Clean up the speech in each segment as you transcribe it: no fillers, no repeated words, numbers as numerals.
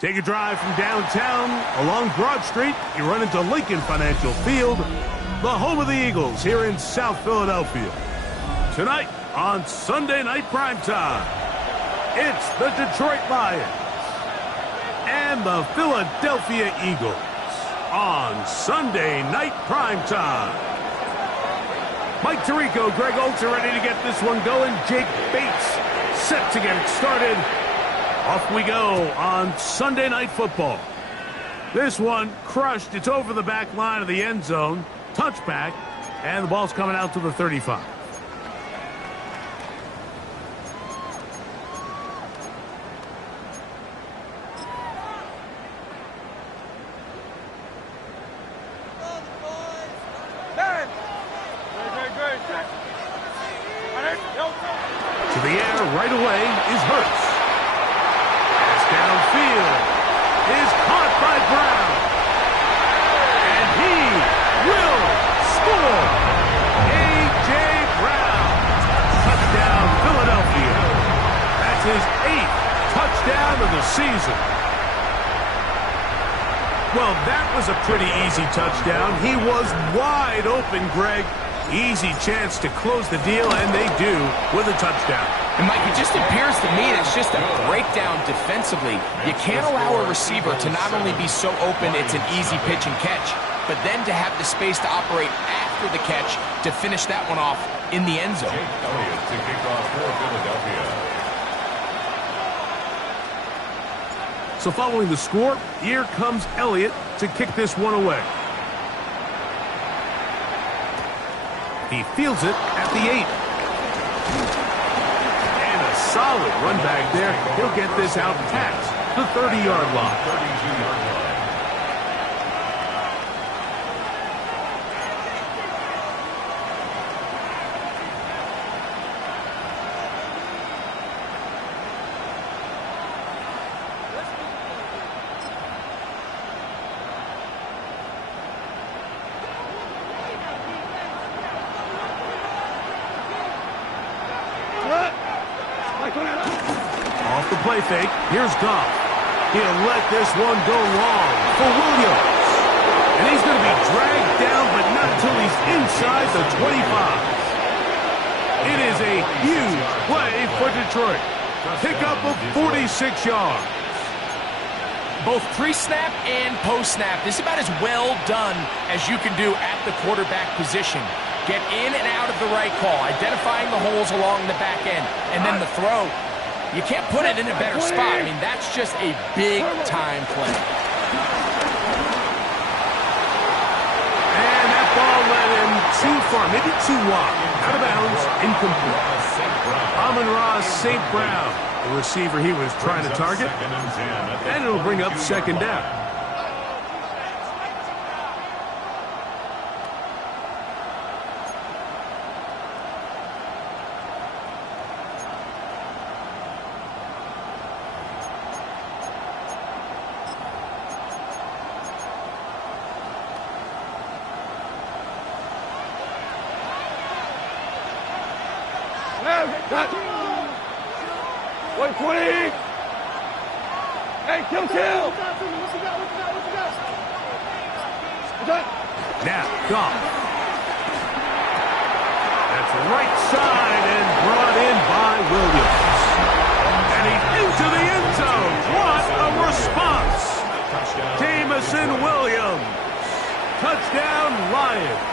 Take a drive from downtown along Broad Street. You run into Lincoln Financial Field, the home of the Eagles here in South Philadelphia. Tonight on Sunday Night Primetime, it's the Detroit Lions and the Philadelphia Eagles on Sunday Night Primetime. Mike Tirico, Greg Olsen ready to get this one going. Jake Bates set to get it started. Off we go on Sunday Night Football. This one crushed. It's over the back line of the end zone. Touchback, and the ball's coming out to the 35. To the air right away is Hurts. Downfield is caught by Brown, and he will score. A.J. Brown, touchdown Philadelphia. That's his 8th touchdown of the season. Well, that was a pretty easy touchdown. He was wide open, Greg. Easy chance to close the deal, and they do with a touchdown. And, Mike, it just appears to me that's just a breakdown defensively. You can't allow a receiver to not only be so open it's an easy pitch and catch, but then to have the space to operate after the catch to finish that one off in the end zone. Elliott to kick off for Philadelphia. So following the score, here comes Elliott to kick this one away. He fields it at the 8. And a solid run back there. He'll get this out past the 30-yard line. 32-yard line. Off the play fake, here's Goff. He'll let this one go long for Williams. And he's going to be dragged down, but not until he's inside the 25. It is a huge play for Detroit. Pickup of 46 yards. Both pre-snap and post-snap. This is about as well done as you can do at the quarterback position. Get in and out of the right call, identifying the holes along the back end, and then the throw. You can't put it in a better spot. I mean, that's just a big-time play. And that ball led him too far, maybe too wide. Out of bounds, incomplete. Amon-Ra St. Brown the receiver he was trying to target. And it'll bring up second down. Hey, kill! Now, Goff. That's right side and brought in by Williams. And he's into the end zone. What a response! Jamison Williams. Touchdown, Lions.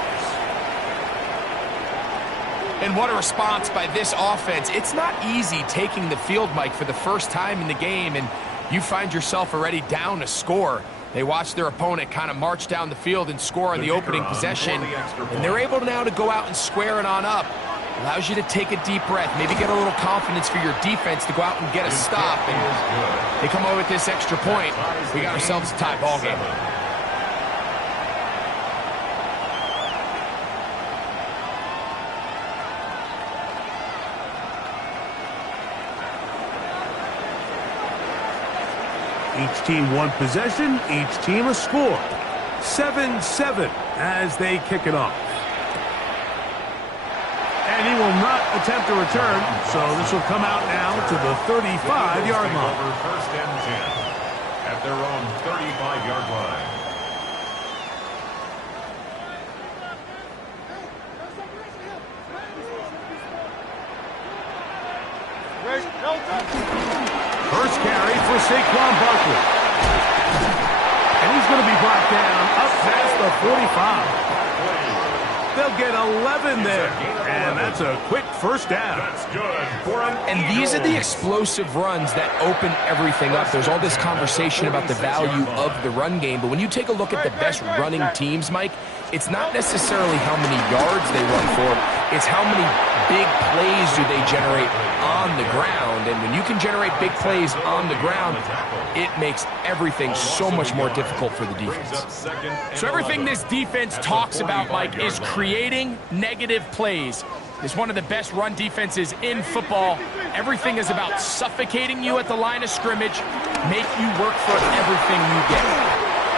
And what a response by this offense. It's not easy taking the field, Mike, for the first time in the game, and you find yourself already down a score. They watch their opponent kind of march down the field and score on the opening possession, and they're able now to go out and square it on up. Allows you to take a deep breath, maybe get a little confidence for your defense to go out and get a stop, and they come away with this extra point. We got ourselves a tie ball game. Each team one possession, each team a score. 7-7 as they kick it off. And he will not attempt to return, so this will come out now to the 35-yard line. First and 10 at their own 35-yard line. First carry for Saquon Barkley. And he's going to be brought down up past the 45. They'll get 11 there. And that's a quick first down. That's good for an And these are the explosive runs that open everything up. There's all this conversation about the value of the run game, but when you take a look at the best running teams, Mike, it's not necessarily how many yards they run for, it's how many big plays do they generate on the ground. And when you can generate big plays on the ground, it makes everything so much more difficult for the defense. So everything this defense talks about, Mike, is creating negative plays. It's one of the best run defenses in football. Everything is about suffocating you at the line of scrimmage, make you work for everything you get.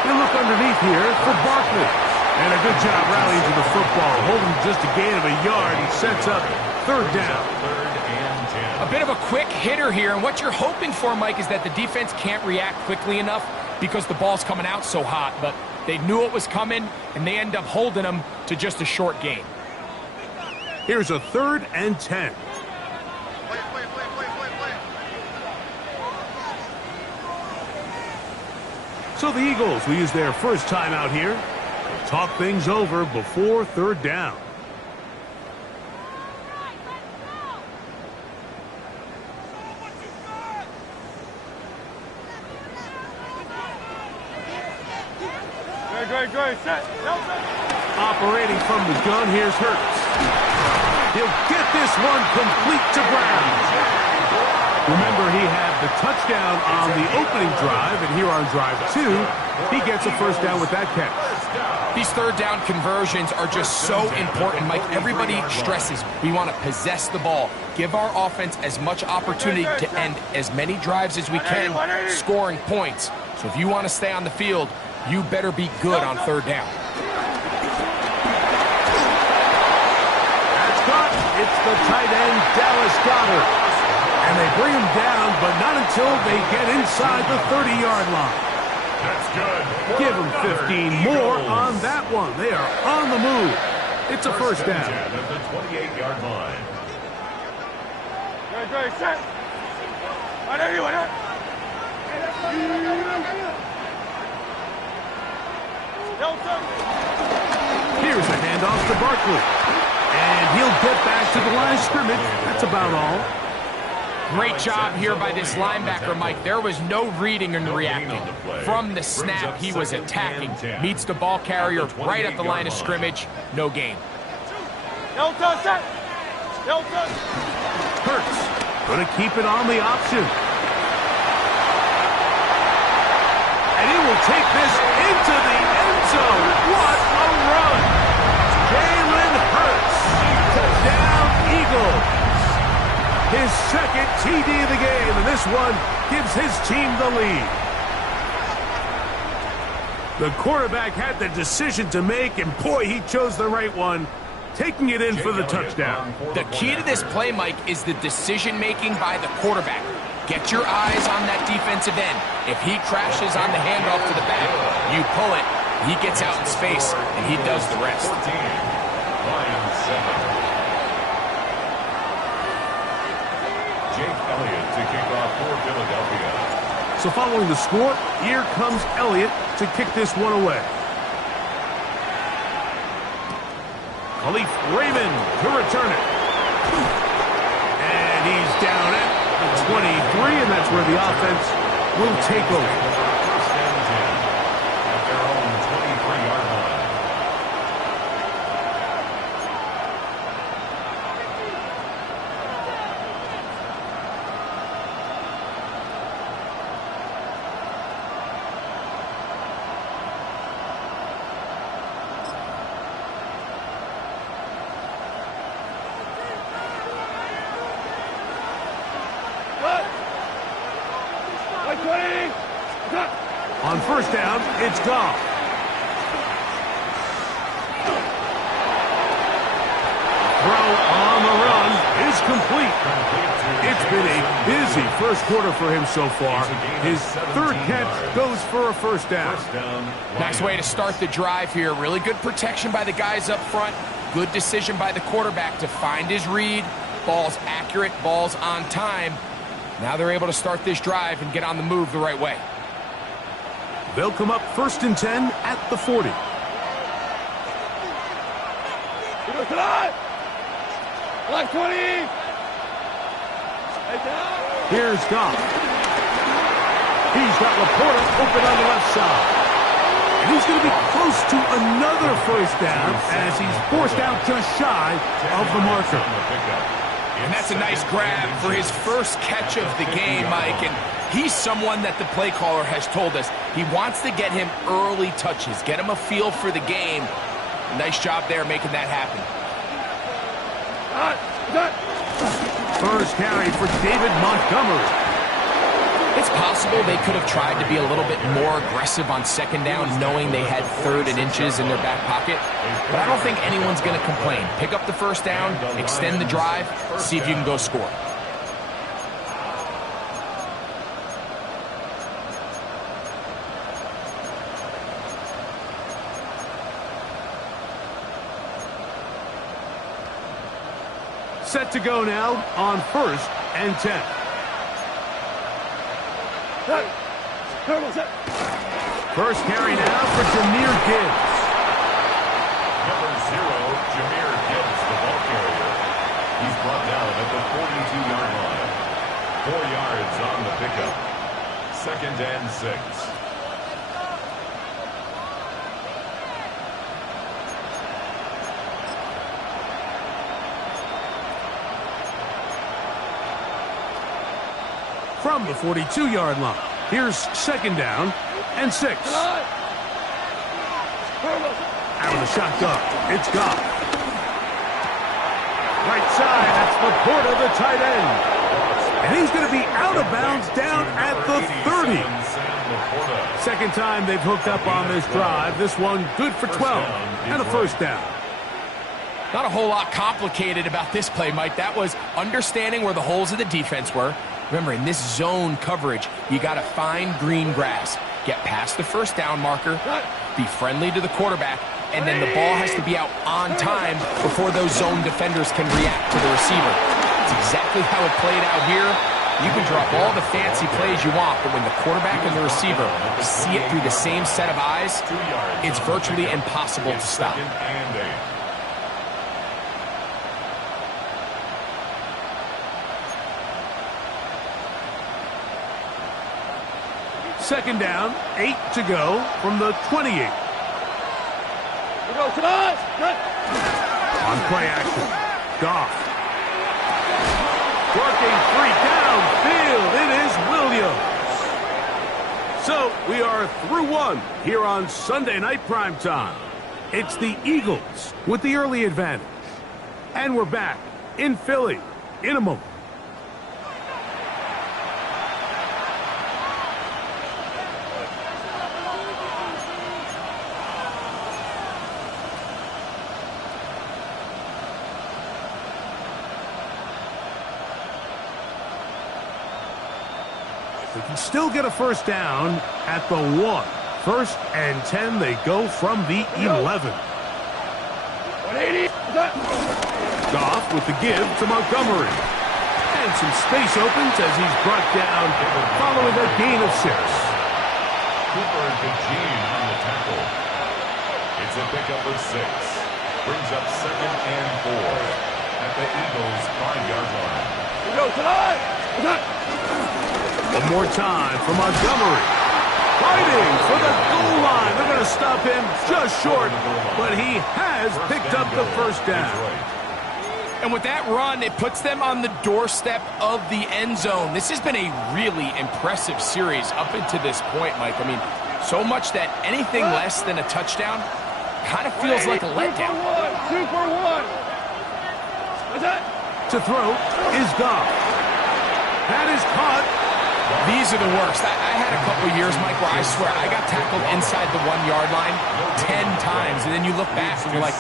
You look underneath here for Barkley. And a good job rallying to the football, holding just a gain of a yard. He sets up third down. A bit of a quick hitter here, and what you're hoping for, Mike, is that the defense can't react quickly enough because the ball's coming out so hot, but they knew it was coming, and they end up holding them to just a short gain. Here's a 3rd and 10. So the Eagles will use their first time out here. Talk things over before third down. Set. Operating from the gun, here's Hurts. He'll get this one complete to Brown. Remember, he had the touchdown on the opening drive, and here on drive 2, he gets a first down with that catch. These third down conversions are just so important, Mike. Everybody stresses we want to possess the ball, give our offense as much opportunity to end as many drives as we can, scoring points. So if you want to stay on the field, you better be good on third down. That's caught. It's the tight end, Dallas Goedert. And they bring him down, but not until they get inside the 30-yard line. That's good. Give them 15 more on that one. They are on the move. It's a first down. At the 28-yard line. Set. Here's a handoff to Barkley. And he'll get back to the line of scrimmage. That's about all. Great job here by this linebacker, Mike. There was no reading and reacting. From the snap, he was attacking. Meets the ball carrier right at the line of scrimmage. No gain. Hurts Going to keep it on the option. And he will take this into the end zone. What a run. Jalen Hurts. Touchdown, Eagles. His second TD of the game, and this one gives his team the lead. The quarterback had the decision to make, and boy, he chose the right one, taking it in for the touchdown. The key to this play, Mike, is the decision-making by the quarterback. Get your eyes on that defensive end. If he crashes on the handoff to the back, you pull it, he gets out in space, and he does the rest. 14, Lions 7. Jake Elliott to kick off for Philadelphia. So following the score, here comes Elliott to kick this one away. Khalif Raymond to return it. And he's down at the 23, and that's where the offense will take over. First down 10 at their own 23-yard line. On first down, it's Goff. Throw on the run is complete. It's been a busy first quarter for him so far. His third catch goes for a first down. Nice way to start the drive here. Really good protection by the guys up front. Good decision by the quarterback to find his read. Ball's accurate, ball's on time. Now they're able to start this drive and get on the move the right way. They'll come up first and 10 at the 40. Here's Goff. He's got Laporta open on the left side. And he's going to be close to another first down as he's forced out just shy of the marker. And that's a nice grab for his first catch of the game, Mike. And he's someone that the play caller has told us he wants to get him early touches, get him a feel for the game. Nice job there making that happen. First carry for David Montgomery. It's possible they could have tried to be a little bit more aggressive on second down, knowing they had 3rd and inches in their back pocket. But I don't think anyone's going to complain. Pick up the first down, extend the drive, see if you can go score. Set to go now on first and 10. First carry now for Jahmyr Gibbs. Number 0, Jahmyr Gibbs, the ball carrier. He's brought down at the 42-yard line. 4 yards on the pickup. 2nd and 6. From the 42-yard line. Here's second down and 6. Out of the shotgun, it's Goff. Right side, that's Laporta, the tight end. And he's going to be out of bounds down at the 30. Second time they've hooked up on this drive. This one good for 12 and a first down. Not a whole lot complicated about this play, Mike. That was understanding where the holes of the defense were. Remember, in this zone coverage, you got to find green grass. Get past the first down marker, be friendly to the quarterback, and then the ball has to be out on time before those zone defenders can react to the receiver. It's exactly how it played out here. You can drop all the fancy plays you want, but when the quarterback and the receiver see it through the same set of eyes, it's virtually impossible to stop. Second down, 8 to go from the 28. On play action, Goff. working free downfield. It is Williams. So we are through one here on Sunday Night Primetime. It's the Eagles with the early advantage. And we're back in Philly in a moment. They can still get a first down at the 1. 1st and 10, they go from the 11. 180. Goff with the give to Montgomery. And some space opens as he's brought down following a gain of 6. Cooper and Gene on the tackle. It's a pickup of 6. Brings up 2nd and 4 at the Eagles' 5-yard line. We go tonight. One more time for Montgomery. Fighting for the goal line. They're going to stop him just short, but he has picked up the first down. And with that run, it puts them on the doorstep of the end zone. This has been a really impressive series up until this point, Mike. I mean, so much that anything less than a touchdown kind of feels like a letdown. 2 for 1. What's that? To throw is Goff. That is caught. These are the worst. I had a couple years, Mike, where I swear I got tackled inside the 1-yard line 10 times, and then you look back and you're like,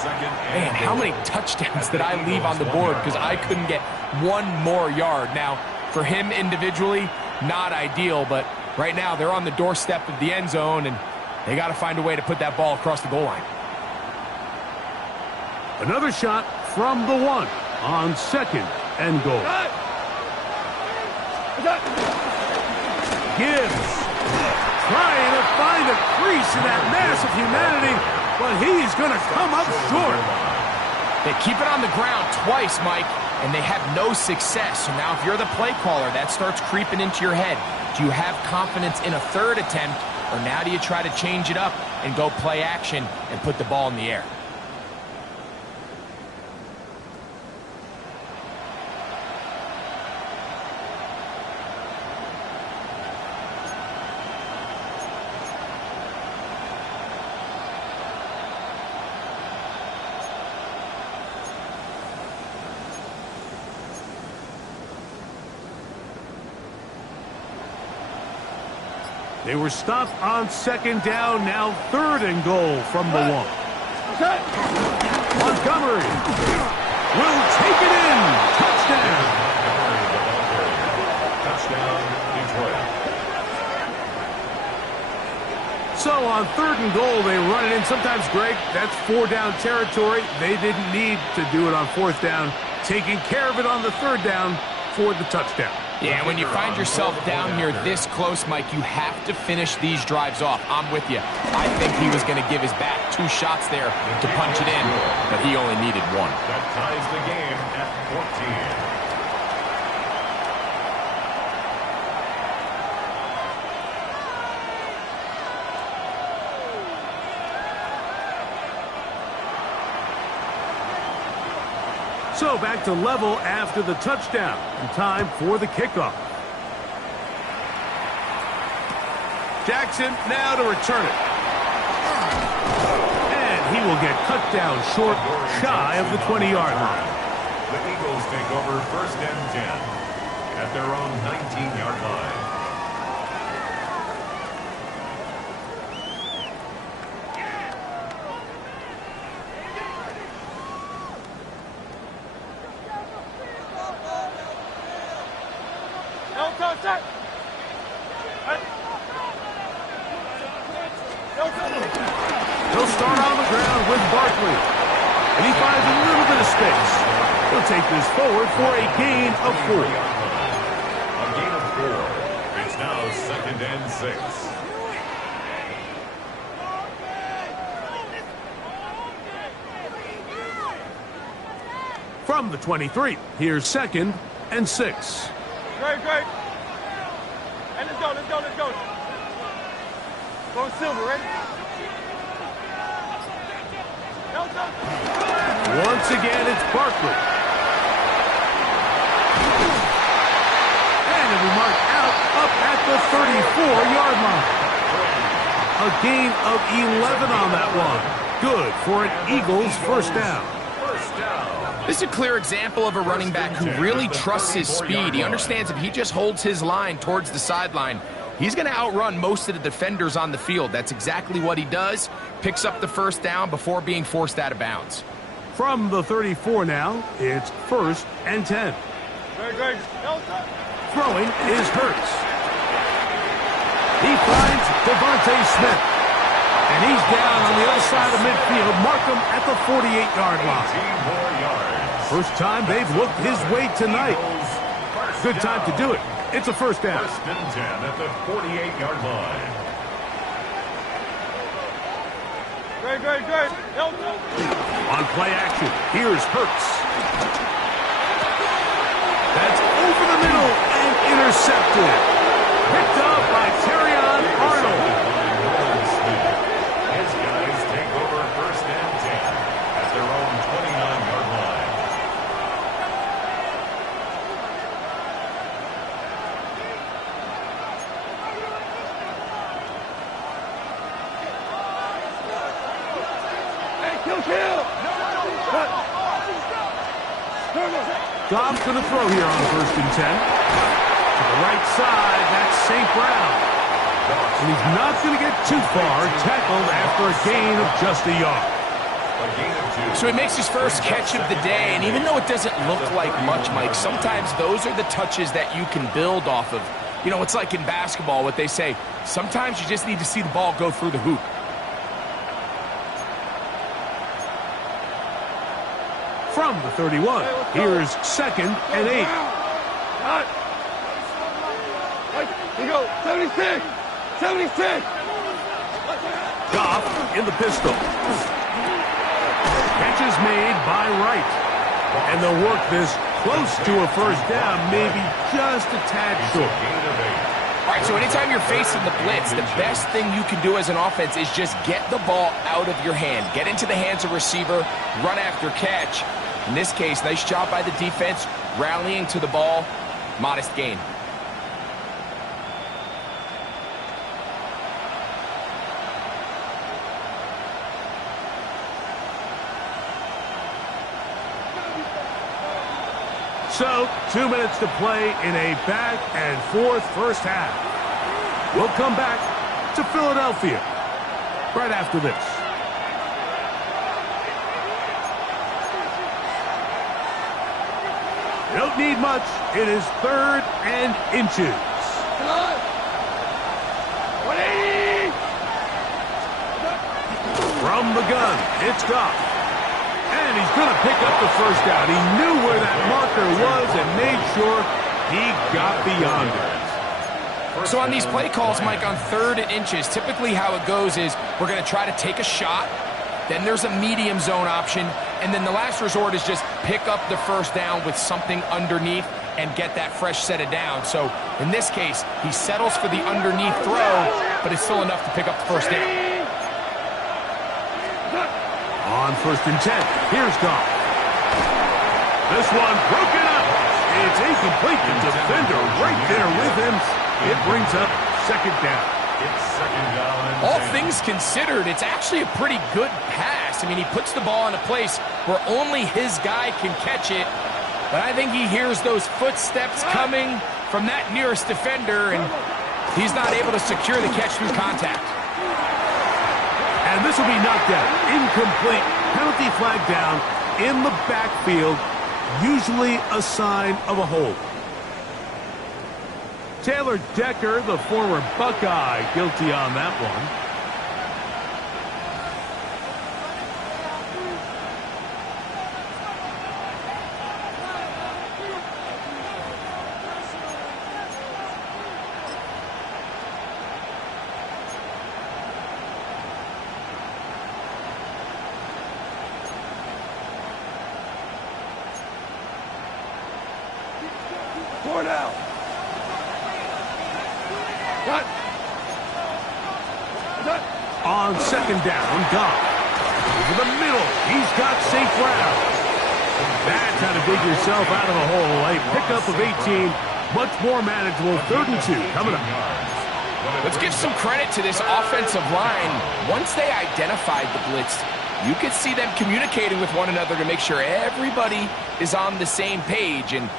man, how many touchdowns did I leave on the board because I couldn't get one more yard? Now, for him individually, not ideal, but right now they're on the doorstep of the end zone, and they got to find a way to put that ball across the goal line. Another shot from the 1 on 2nd and goal. Gibbs trying to find a crease in that mass of humanity, but he's going to come up short. They keep it on the ground twice, Mike, and they have no success. So now if you're the play caller, that starts creeping into your head. Do you have confidence in a 3rd attempt, or now do you try to change it up and go play action and put the ball in the air? They were stopped on 2nd down, now 3rd and goal from the 1. Montgomery will take it in. Touchdown. Touchdown, Detroit. So on 3rd and goal, they run it in. Sometimes, Greg, that's 4-down territory. They didn't need to do it on 4th down. Taking care of it on the 3rd down for the touchdown. Yeah, when you find yourself down here this close, Mike, you have to finish these drives off. I'm with you. I think he was going to give his back 2 shots there to punch it in, but he only needed 1. That ties the game at 14. So back to level after the touchdown, and time for the kickoff. Jackson now to return it. And he will get cut down short, shy of the 20-yard line. The Eagles take over 1st and 10 at their own 19-yard line. He'll start on the ground with Barkley. And he finds a little bit of space. He'll take this forward for a gain of 4. A gain of 4. It's now 2nd and 6. From the 23, here's 2nd and 6. Great. And let's go. Go Silver, ready? Once again, it's Barkley. going to be marked out up at the 34-yard line. A gain of 11 on that one. Good for an Eagles first down. This is a clear example of a running back who really trusts his speed. He understands if he just holds his line towards the sideline, he's going to outrun most of the defenders on the field. That's exactly what he does. Picks up the first down before being forced out of bounds. From the 34 now, it's 1st and 10. Throwing is Hurts. He finds Devontae Smith. And he's down on the other side of midfield. Mark him at the 48-yard line. First time they've looked his way tonight. Good time to do it. It's a first down. 1st and 10 at the 48-yard line. Great. On play action, here's Hurts. That's over the middle and intercepted. Picked up by Terrion Arnold. His guys take over 1st and 10 at their own 29-yard line. Kill! Goff's going to throw here on 1st and 10. To the right side, that's St. Brown. And he's not going to get too far, tackled after a gain of just a yard. So he makes his first catch of the day, and even though it doesn't look like much, Mike, sometimes those are the touches that you can build off of. You know, it's like in basketball, what they say, sometimes you just need to see the ball go through the hoop. From the 31, here's 2nd and 8. Here we go. 76. Goff in the pistol. Catch is made by Wright. And they'll work this close to a first down, maybe just a tad short. All right, so anytime you're facing the blitz, the best thing you can do as an offense is just get the ball out of your hand. Get into the hands of receiver, run after catch. In this case, nice job by the defense, rallying to the ball, modest gain. So, 2 minutes to play in a back-and-forth first half. We'll come back to Philadelphia right after this. You don't need much. It is 3rd and inches. 180. From the gun, it's Goff. And he's going to pick up the first down. He knew where that marker was and made sure he got beyond it. So on these play calls, Mike, on 3rd and inches, typically how it goes is we're going to try to take a shot. Then there's a medium zone option. And then the last resort is just pick up the first down with something underneath and get that fresh set of downs. So in this case, he settles for the underneath throw, but it's still enough to pick up the first down. On 1st and 10, here's Goff. This one broken up. It's incomplete. The defender right there with him. It brings up 2nd down. It's 2nd down and All 10. things considered, it's actually a pretty good pass. I mean, he puts the ball in a place where only his guy can catch it. But I think he hears those footsteps coming from that nearest defender, and he's not able to secure the catch through contact. And this will be knocked down. Incomplete. Penalty flag down in the backfield. Usually a sign of a hold. Taylor Decker, the former Buckeye, guilty on that one. Four down. Cut. On 2nd down, Goff. Over the middle, he's got St. Brown. That's how to dig yourself out of a hole. A pickup of 18 Much more manageable 3rd and 2 coming up. Let's give some credit to this offensive line. Once they identified the blitz, you could see them communicating with one another to make sure everybody is on the same page, and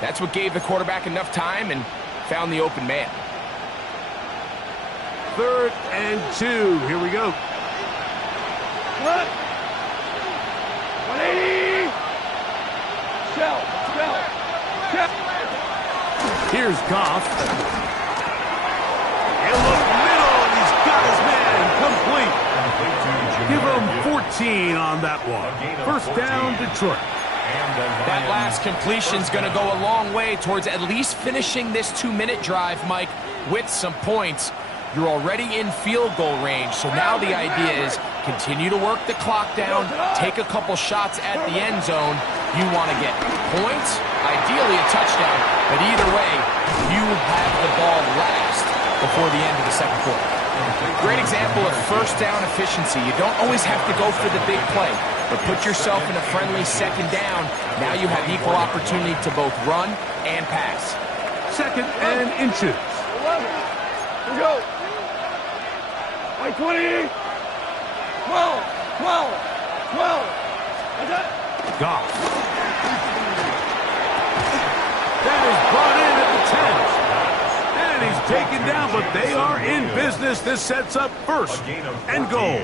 that's what gave the quarterback enough time and found the open man. 3rd and 2. Here we go. What? 180. Shell. Here's Goff. He'll look middle, and he's got his man complete. Give him 14 on that one. 1st down, Detroit. That last completion's going to go a long way towards at least finishing this 2-minute drive, Mike, with some points. You're already in field goal range, so now the idea is continue to work the clock down, take a couple shots at the end zone. You want to get points, ideally a touchdown, but either way, you have the ball last before the end of the 2nd quarter. Great example of 1st down efficiency. You don't always have to go for the big play, but put yourself in a friendly 2nd down. Now you have equal opportunity to both run and pass. 2nd and inches. 11. Here we go. 20. 12. That's it. Goff. That is brought in at the 10. And he's taken down, but they are in business. This sets up 1st and goal.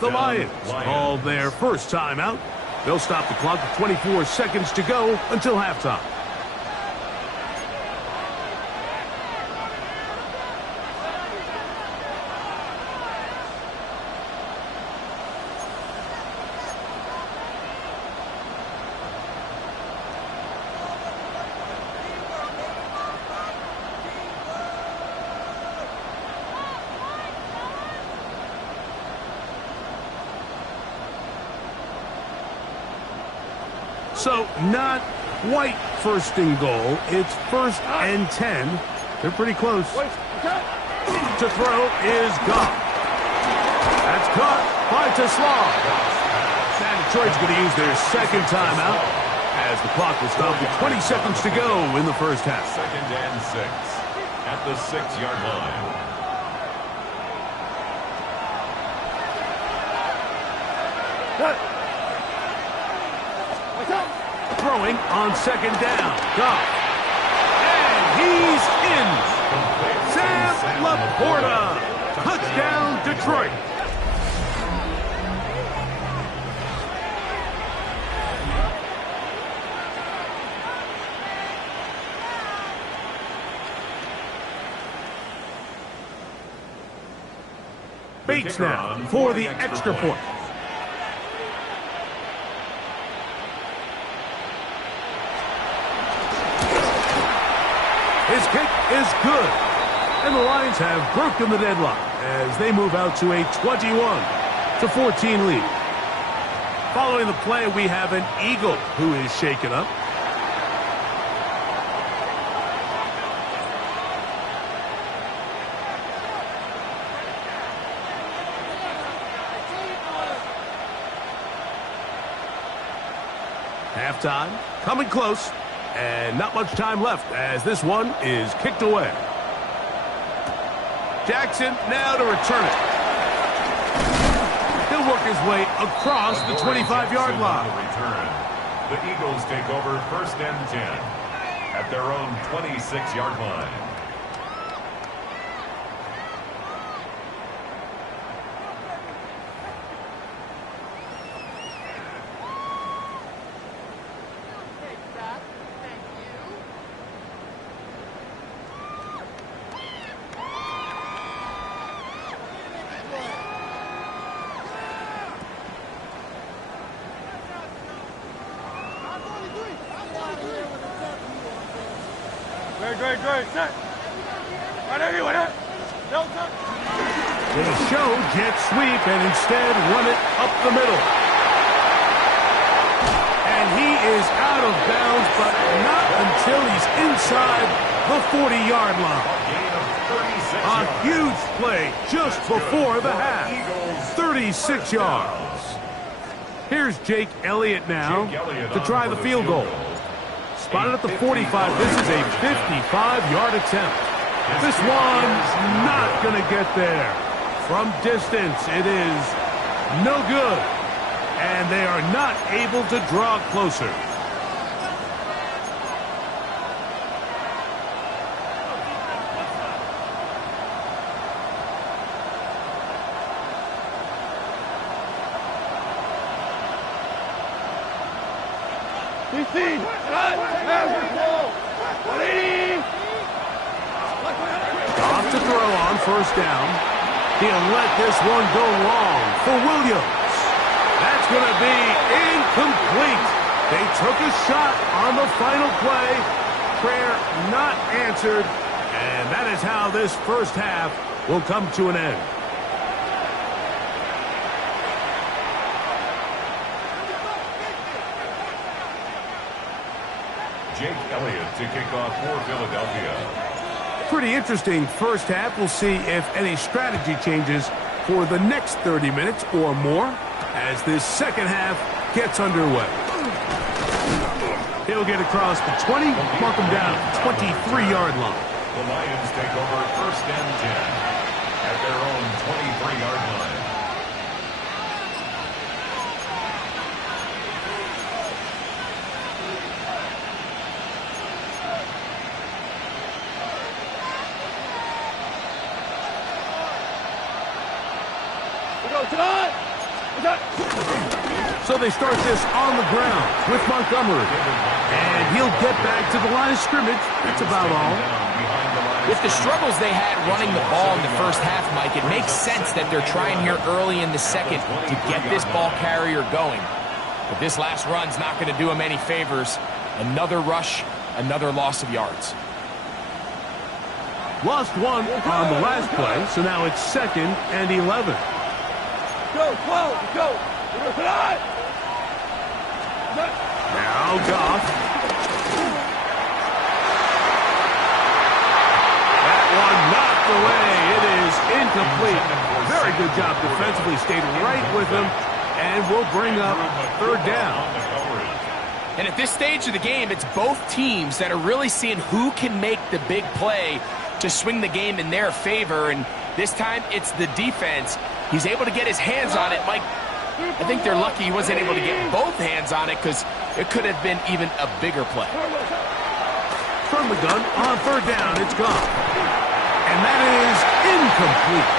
The Lions called their first timeout. They'll stop the clock with 24 seconds to go until halftime. So not quite 1st and goal. It's 1st and 10. They're pretty close. To throw is Goff. That's caught by Tesla. And Detroit's going to use their 2nd timeout as the clock will stop with 20 seconds to go in the 1st half. 2nd and 6 at the 6-yard line. Throwing on 2nd down. Goff. And he's in. Sam Laporta. Touchdown, Detroit. Bates now for the extra point. His kick is good. And the Lions have broken the deadlock as they move out to a 21-14 lead. Following the play, we have an Eagle who is shaken up. Halftime, coming close, and not much time left as this one is kicked away. Jackson now to return it. He'll work his way across the 25-yard line. The Eagles take over 1st and 10 at their own 26-yard line. Great. Set. Right anyway. No touch. They show jet sweep and instead run it up the middle. And he is out of bounds, but not until he's inside the 40-yard line. A huge play just before the half. 36 yards. Here's Jake Elliott now to try the field goal. Spotted at the 45. This is a 55-yard attempt. This one's not going to get there. From distance, it is no good. And they are not able to draw closer. Off to throw on first down. He'll let this one go long for Williams. That's going to be incomplete. They took a shot on the final play. Prayer not answered. And that is how this first half will come to an end. Jake Elliott to kick off for Philadelphia. Pretty interesting first half. We'll see if any strategy changes for the next 30 minutes or more as this second half gets underway. He'll get across the 20, mark him down at the 23-yard line. The Lions take over first and 10 at their own 23-yard line. So they start this on the ground with Montgomery. And he'll get back to the line of scrimmage. That's about all. With the struggles they had running the ball in the first half, Mike, it makes sense that they're trying here early in the second to get this ball carrier going. But this last run's not going to do him any favors. Another rush, another loss of yards. Lost one on the last play, so now it's 2nd and 11. Go, go. Now Goff. That one knocked away. It is incomplete. Very good job defensively. Stayed right with him and will bring up third down. And at this stage of the game, it's both teams that are really seeing who can make the big play to swing the game in their favor. And this time, it's the defense. He's able to get his hands on it. Mike, I think they're lucky he wasn't able to get both hands on it because it could have been even a bigger play. From the gun, on third down, it's gone. And that is incomplete.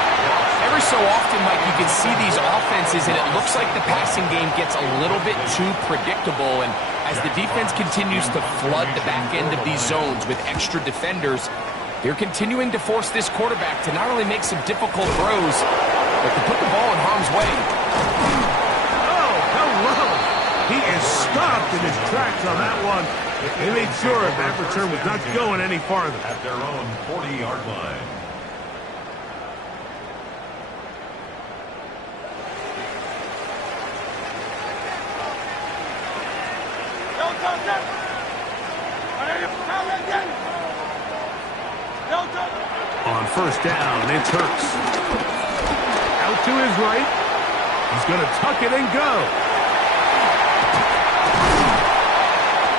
Every so often, Mike, you can see these offenses, and it looks like the passing game gets a little bit too predictable. And as the defense continues to flood the back end of these zones with extra defenders, they're continuing to force this quarterback to not only make some difficult throws, but to put the ball in harm's way. Oh, hello. He is stopped in his tracks on that one. They made sure that return was not going any farther. At their own 40-yard line. On first down, it's Hurts. Out to his right. He's going to tuck it and go.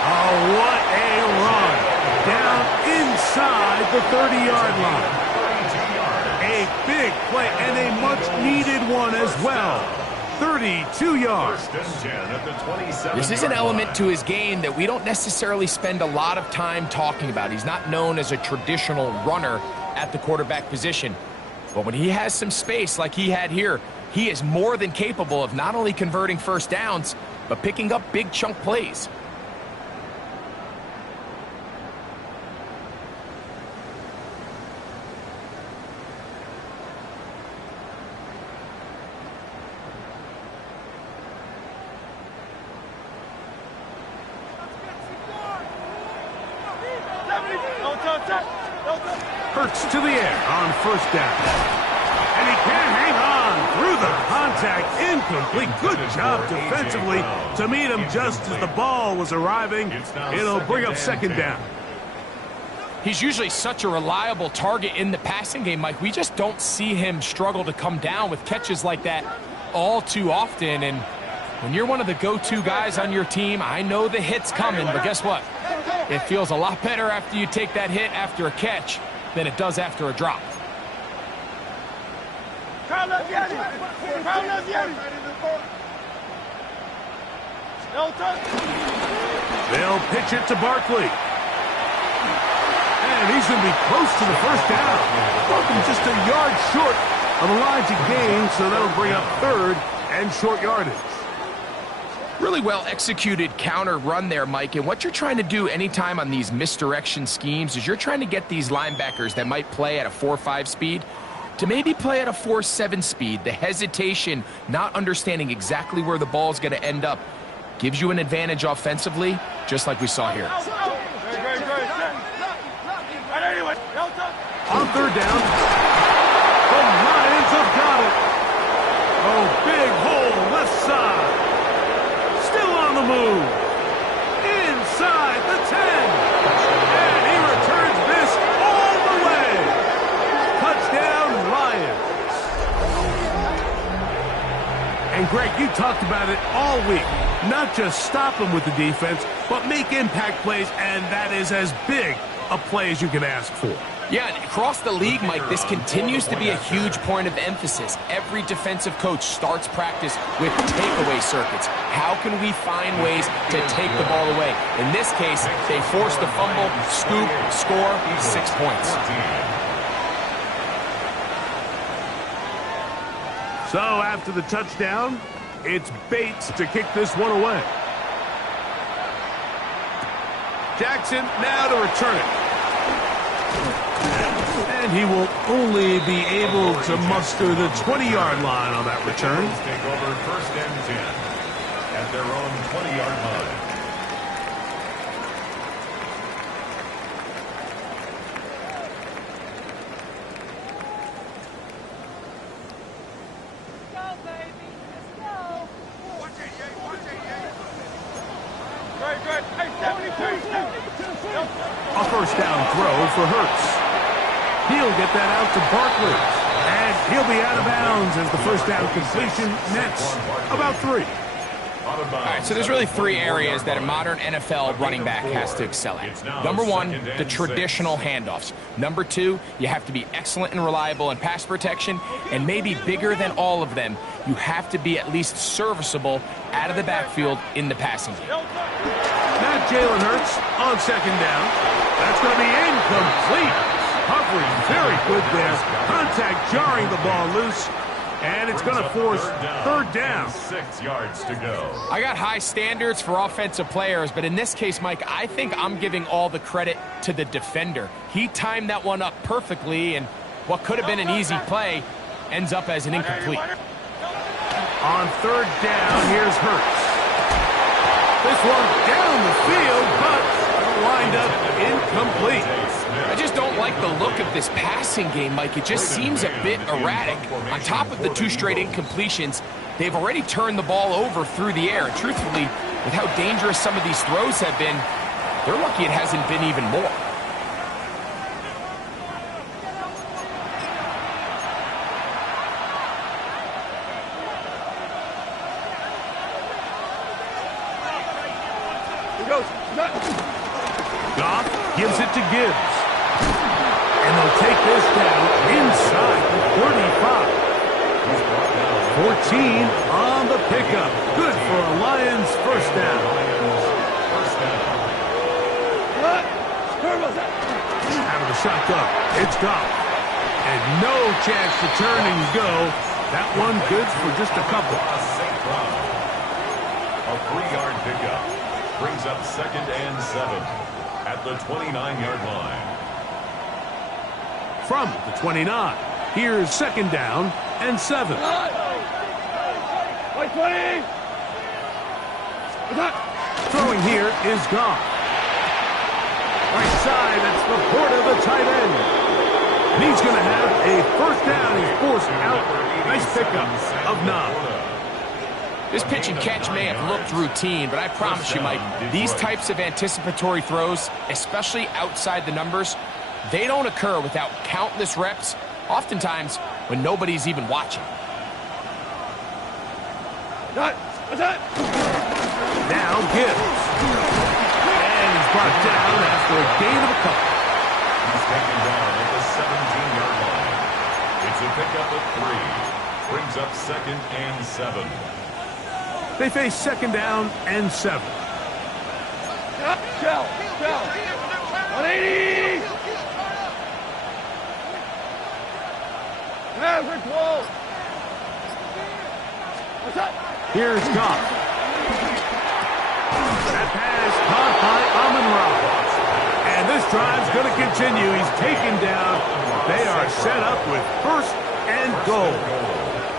Oh, what a run. Down inside the 30-yard line. A big play and a much-needed one as well. 32 yards. This is an element to his game that we don't necessarily spend a lot of time talking about. He's not known as a traditional runner at the quarterback position. But when he has some space like he had here, he is more than capable of not only converting first downs, but picking up big chunk plays. Hurts to the air on first down. And he can't hang on through the contact. Incomplete. Good job defensively to meet him just as the ball was arriving. It'll bring up second down. He's usually such a reliable target in the passing game, Mike. We just don't see him struggle to come down with catches like that all too often. And when you're one of the go-to guys on your team, I know the hit's coming, but guess what? It feels a lot better after you take that hit after a catch than it does after a drop. They'll pitch it to Barkley. And he's going to be close to the first down. Broken just a yard short of the line to gain, so that'll bring up third and short yardage. Really well executed counter run there, Mike. And what you're trying to do anytime on these misdirection schemes is you're trying to get these linebackers that might play at a 4.5 speed to maybe play at a 4.7 speed. The hesitation, not understanding exactly where the ball is going to end up, gives you an advantage offensively, just like we saw here. On third down, the Lions have got it. Oh, big hole left side. Still on the move. Inside the 10. And he returns this all the way. Touchdown, Lions. And Greg, you talked about it all week. Not just stop him with the defense, but make impact plays, and that is as big a play as you can ask for. Yeah, and across the league, Mike, this continues to be a huge point of emphasis. Every defensive coach starts practice with takeaway circuits. How can we find ways to take the ball away? In this case, they forced the fumble, scoop, score, 6 points. So after the touchdown, it's Bates to kick this one away. Jackson now to return it. And he will only be able to muster the 20-yard line on that return. Take over first and 10 at their own 20-yard line. A first down throw for Hurts. He'll get that out to Barkley. And he'll be out of bounds as the first down completion nets about 3. All right, so there's really 3 areas that a modern NFL running back has to excel at. Number 1, the traditional handoffs. Number 2, you have to be excellent and reliable in pass protection. And maybe bigger than all of them, you have to be at least serviceable out of the backfield in the passing game. Not Jalen Hurts on second down. That's going to be incomplete. Hovering very good there. Contact jarring the ball loose. And it's going to force third down. 6 yards to go. I got high standards for offensive players, but in this case, Mike, I think I'm giving all the credit to the defender. He timed that one up perfectly, and what could have been an easy play ends up as an incomplete. On third down, here's Hurts. This one down the field, but wind up incomplete. I just don't like the look of this passing game, Mike. It just seems a bit erratic. On top of the 2 straight incompletions, they've already turned the ball over through the air. Truthfully, with how dangerous some of these throws have been, they're lucky it hasn't been even more. Goff gives it to Gibbs. And they'll take this down inside the 35. 14 on the pickup. Good for a Lions first down. Out of the shotgun, it's Goff. And no chance to turn and go. That one good for just a couple. A 3-yard pickup brings up second and 7 at the 29-yard line. From the 29, here's second down and 7. Throwing here is Goff. Right side, that's the Porter, the tight end. And he's going to have a first down. He's forced out. Nice pickup of 9. This pitch and catch may have looked routine, but I promise you, Mike, these types of anticipatory throws, especially outside the numbers, they don't occur without countless reps, oftentimes when nobody's even watching. Now Gibbs. And he's He's brought down after a gain of a couple. He's taken down at the 17-yard line. It's a pickup of 3. Brings up 2nd and 7. They face 2nd down and 7. Shell. 180. Maverick wall. What's up? Here's Goff. That pass caught by Amon-Ra. And this drive's going to continue. He's taken down. They are set up with 1st and goal.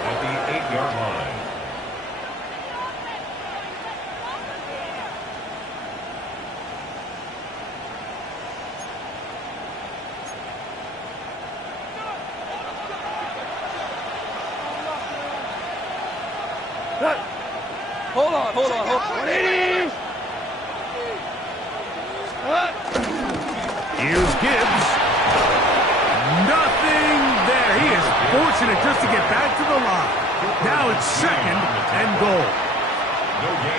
At the 8-yard line. Hold on. 180. Here's Gibbs. Nothing there. He is fortunate just to get back to the line. Now it's 2nd and goal.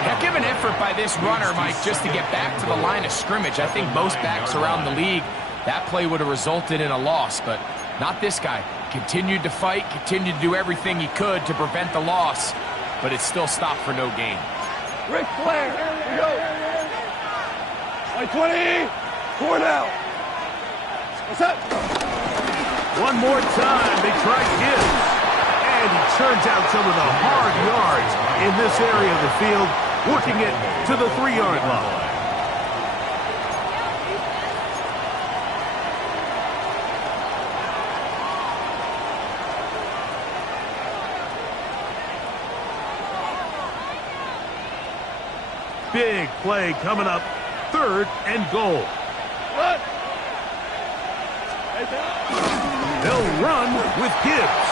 Heck of an effort by this runner, Mike, just to get back to the line of scrimmage. I think most backs around the league, that play would have resulted in a loss, but not this guy. Continued to fight, continued to do everything he could to prevent the loss, but it still stopped for no gain. Ric Flair. Here we go. 20. 4 now. What's up? One more time, they try Gibbs. And he turns out some of the hard yards in this area of the field, working it to the 3-yard line. Big play coming up, 3rd and goal. What? They'll run with Gibbs.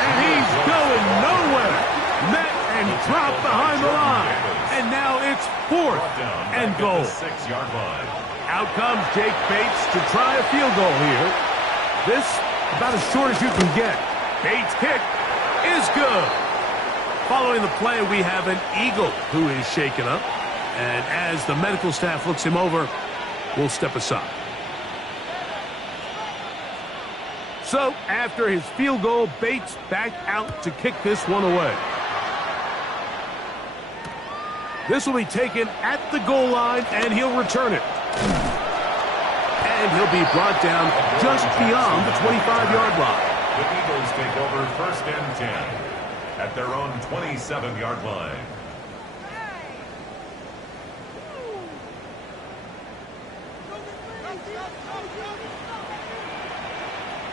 And he's going nowhere. Met and dropped behind the line. And now it's 4th and goal. 6-yard line. Out comes Jake Bates to try a field goal here. This about as short as you can get. Bates' kick is good. Following the play, we have an Eagle who is shaken up. And as the medical staff looks him over, we'll step aside. So, after his field goal, Bates back out to kick this one away. This will be taken at the goal line, and he'll return it. And he'll be brought down just beyond the 25-yard line. The Eagles take over 1st and 10 at their own 27-yard line.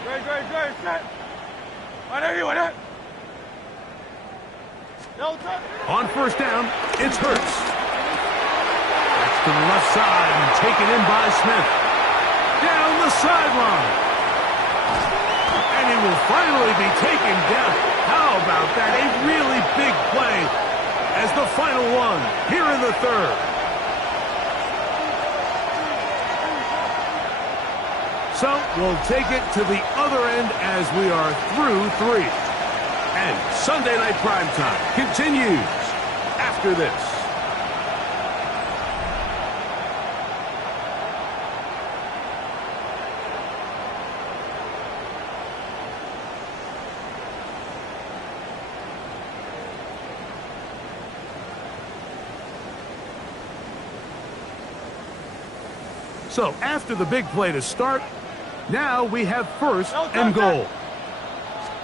Great. Why not? On 1st down, it's Hurts. That's to the left side and taken in by Smith. Down the sideline. And he will finally be taken down. How about that? A really big play as the final one here in the 3rd. So we'll take it to the other end as we are through 3. And Sunday Night Primetime continues after this. So after the big play to start, now we have 1st and goal.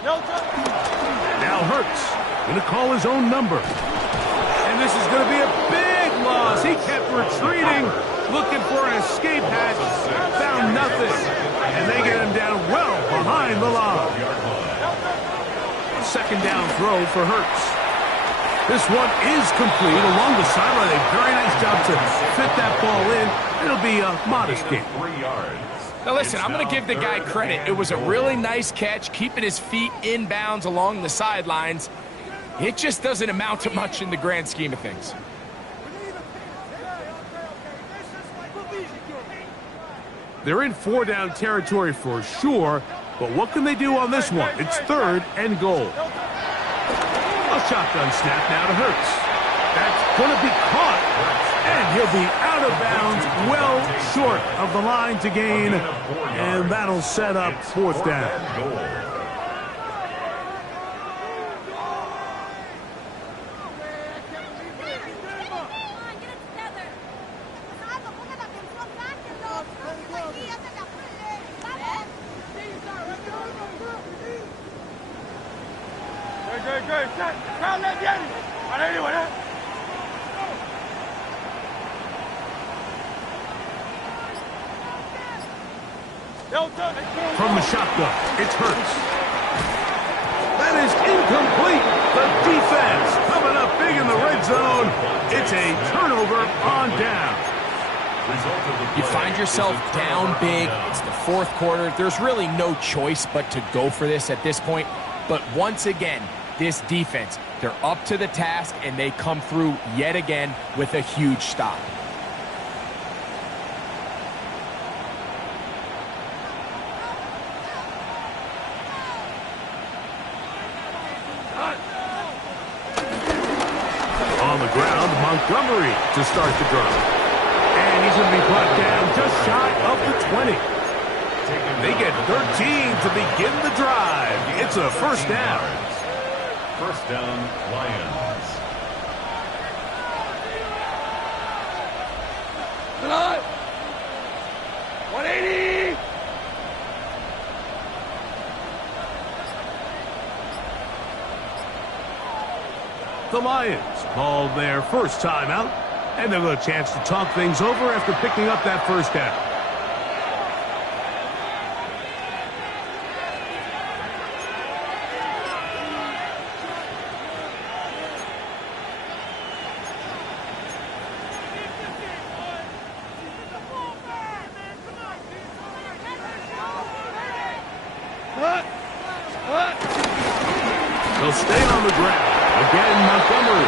Now Hurts going to call his own number. And this is going to be a big loss. He kept retreating, looking for an escape hatch, found nothing. And they get him down well behind the line. 2nd down throw for Hurts. This one is complete along the sideline. A very nice job to fit that ball in. It'll be a modest gain. 3 yards. Now listen, I'm going to give the guy credit. It was a really nice catch, keeping his feet inbounds along the sidelines. It just doesn't amount to much in the grand scheme of things. They're in 4-down territory for sure, but what can they do on this one? It's 3rd and goal. A shotgun snap now to Hurts. That's going to be caught. And he'll be out of bounds, well short of the line to gain. And that'll set up fourth down. From the shotgun, it's Hurts. That is incomplete. The defense coming up big in the red zone. It's a turnover on down. You find yourself down big. It's the fourth quarter. There's really no choice but to go for this at this point. But once again, this defense, they're up to the task, and they come through yet again with a huge stop. On the ground, Montgomery to start the drive. And he's going to be brought down just shy of the 20. They get 13 to begin the drive. It's a first down. First down, Lions. Tonight, 180. The Lions called their first timeout, and they'll get a chance to talk things over after picking up that first down. They'll stay on the ground. Again, Montgomery.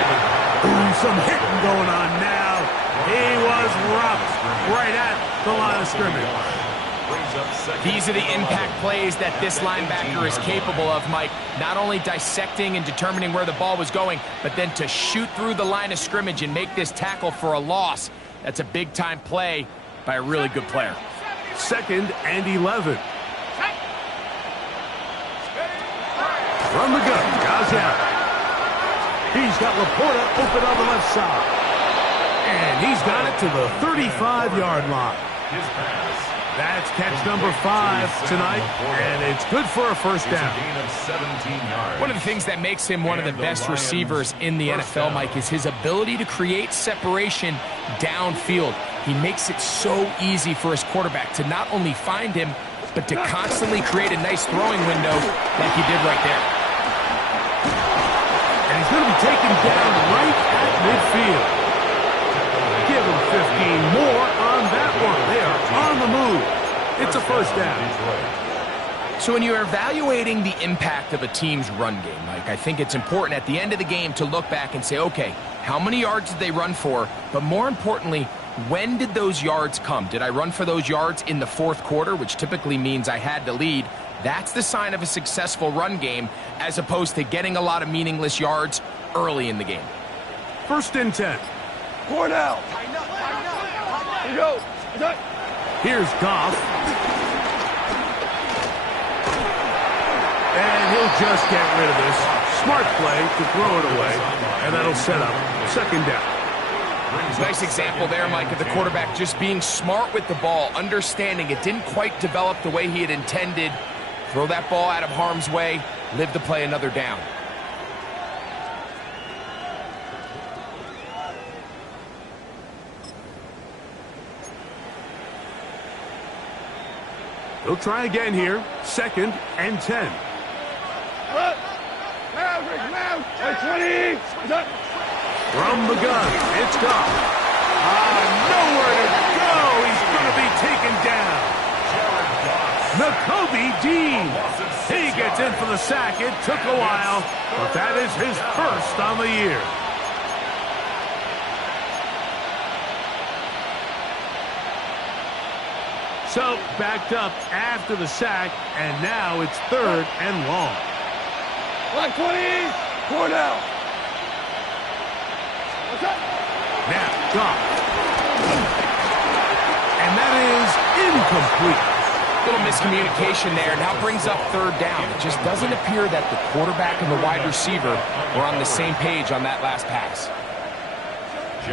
Ooh, some hitting going on now. He was rocked right at the line of scrimmage. These are the impact plays that this linebacker is capable of, Mike. Not only dissecting and determining where the ball was going, but then to shoot through the line of scrimmage and make this tackle for a loss. That's a big-time play by a really good player. 2nd and 11. From the gun, Gaziano. He's got Laporta open on the left side. And he's got it to the 35-yard line. His pass. That's catch number 5 tonight, and it's good for a first down. One of the things that makes him one of the best receivers in the NFL, Mike, is his ability to create separation downfield. He makes it so easy for his quarterback to not only find him, but to constantly create a nice throwing window like he did right there. And he's going to be taken down right at midfield. Give him 15 more on that one. They are on the move. It's a first down. So when you're evaluating the impact of a team's run game, Mike, I think it's important at the end of the game to look back and say, okay, how many yards did they run for? But more importantly, when did those yards come? Did I run for those yards in the fourth quarter, which typically means I had to lead? That's the sign of a successful run game, as opposed to getting a lot of meaningless yards early in the game. 1st and 10. Cornell. Here you go. Here's Goff. And he'll just get rid of this. Smart play to throw it away. And that'll set up 2nd down. Nice example there, Mike, of the quarterback just being smart with the ball, understanding it didn't quite develop the way he had intended. Throw that ball out of harm's way, live to play another down. He'll try again here. 2nd and 10. Maverick, 20. From the gun, it's Goff. Nowhere to go. He's going to be taken down. Nakobe Dean. He gets in for the sack. It took a while, but that is his first on the year. So, backed up after the sack, and now it's 3rd and long. 120, Cornell. Now, Goff incomplete. Little miscommunication there. Now brings up third down. It just doesn't appear that the quarterback and the wide receiver were on the same page on that last pass.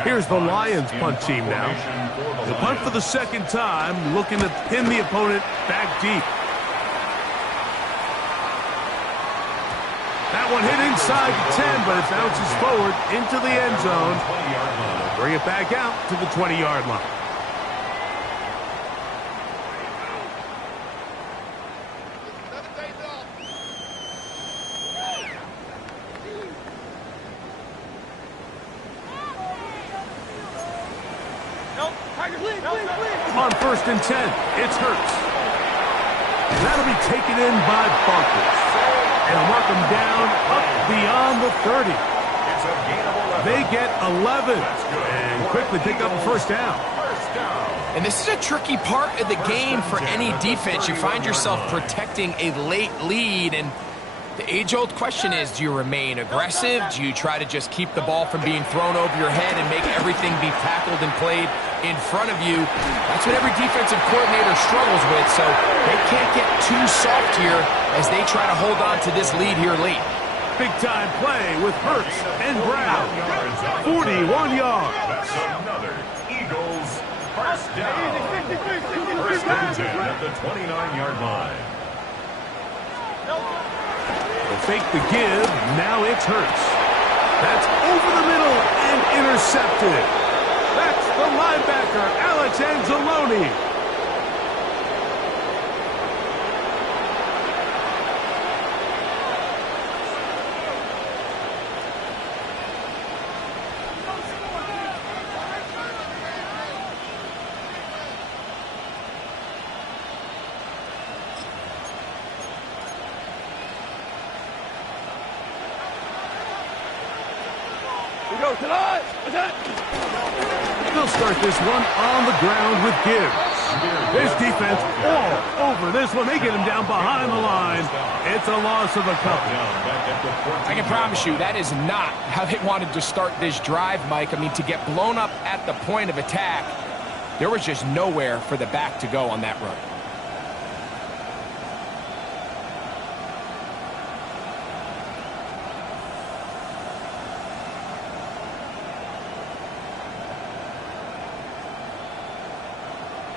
Here's the Lions punt team now. The punt for the second time, looking to pin the opponent back deep. That one hit inside the 10, but it bounces forward into the end zone. Bring it back out to the 20-yard line. On 1st and 10, it's Hurts. That'll be taken in by Barkley. And mark him down up beyond the 30. They get 11 and quickly pick up a first down. And this is a tricky part of the game for any defense. You find yourself protecting a late lead, and the age-old question is, do you remain aggressive? Do you try to just keep the ball from being thrown over your head and make everything be tackled and played in front of you? That's what every defensive coordinator struggles with, so they can't get too soft here as they try to hold on to this lead here late. Big-time play with Hurts and Brown. 41 yards. That's another Eagles first down. First and 10 at the 29-yard line. They'll fake the give. Now it's Hurts. That's over the middle and intercepted. That's the linebacker, Alex Anzalone. They'll start this one on the ground with Gibbs. This defense all over this one. They get him down behind the line. It's a loss of a couple. I can promise you that is not how they wanted to start this drive, Mike. I mean, to get blown up at the point of attack, there was just nowhere for the back to go on that run.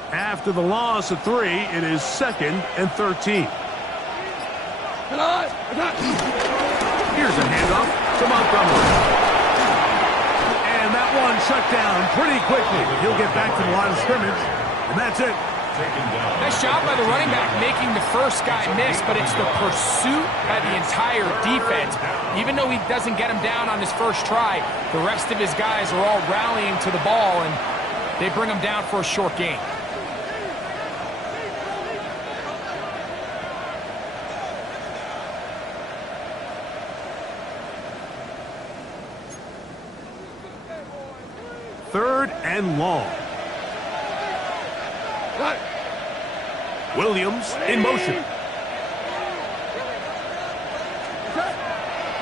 After the loss of 3, it is 2nd and 13. Here's a handoff to Montgomery. And that one shut down pretty quickly. He'll get back to the line of scrimmage, and that's it. Nice job by the running back making the first guy miss, but it's the pursuit by the entire defense. Even though he doesn't get him down on his first try, the rest of his guys are all rallying to the ball, and they bring him down for a short gain. Third and long. Williams in motion.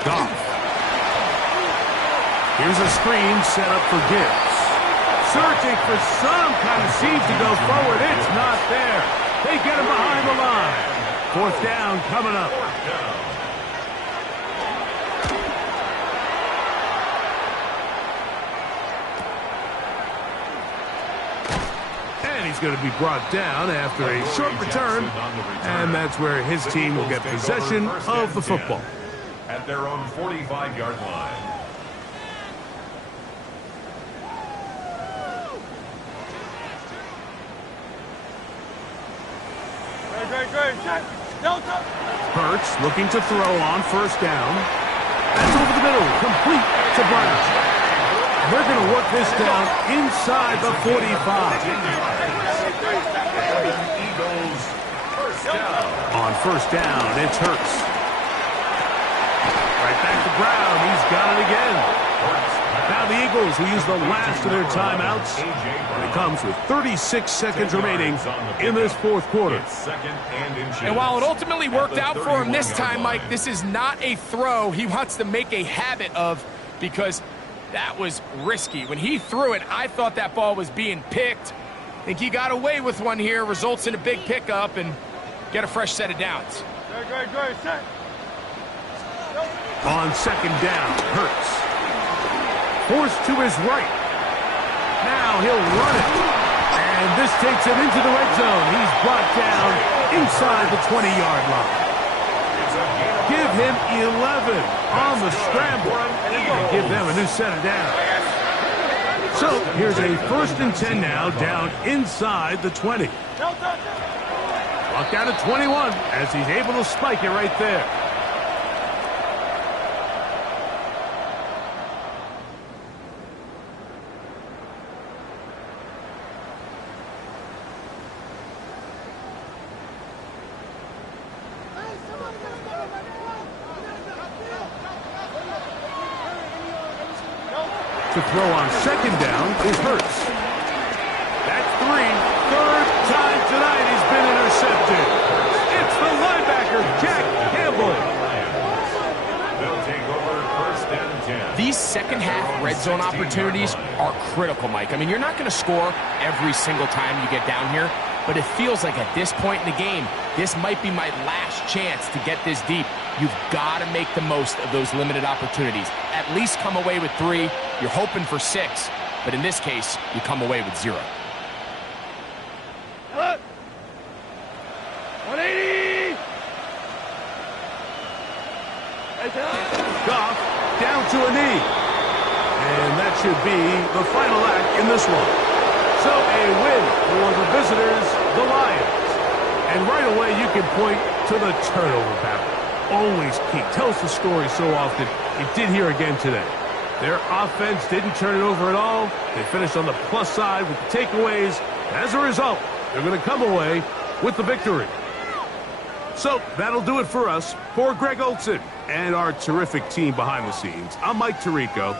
Goff. Here's a screen set up for Gibbs. Searching for some kind of seed to go forward. It's not there. They get him behind the line. 4th down coming up. He's going to be brought down after a short return, and that's where his team will get possession of the football. At their own 45-yard line. Hurts looking to throw on 1st down. That's over the middle, complete to Brown. They're going to work this down inside the 45. On 1st down, it's Hurts. Right back to Brown. He's got it again. Now the Eagles will use the last of their timeouts. And it comes with 36 seconds remaining in this 4th quarter. And while it ultimately worked out for him this time, Mike, this is not a throw he wants to make a habit of, because that was risky. When he threw it, I thought that ball was being picked. Think he got away with one here, results in a big pickup, and get a fresh set of downs. Go, set. On second down, Hurts. Forced to his right. Now he'll run it. And this takes him into the red zone. He's brought down inside the 20-yard line. Give him 11 on the scramble. And give them a new set of downs. So here's a 1st and 10 now, down inside the 20. Locked down at 21 as he's able to spike it right there. To throw on second down is Hurts. That's 3. 3rd time tonight he's been intercepted. It's the linebacker, Jack Campbell. They'll take over 1st and 10. These second-half red zone opportunities are critical, Mike. I mean, you're not going to score every single time you get down here, but it feels like at this point in the game, this might be my last chance to get this deep. You've got to make the most of those limited opportunities. At least come away with 3. You're hoping for 6, but in this case, you come away with 0. 180. Goff down to a knee. And that should be the final act in this one. So a win for the visitors, the Lions. And right away you can point to the turnover battle. Always key. Tells the story so often. It did here again today. Their offense didn't turn it over at all. They finished on the plus side with the takeaways. As a result, they're going to come away with the victory. So that'll do it for us. For Greg Olson and our terrific team behind the scenes, I'm Mike Tirico.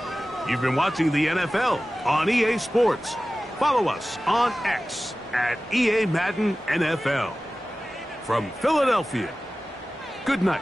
You've been watching the NFL on EA Sports. Follow us on X at EA Madden NFL. From Philadelphia, good night.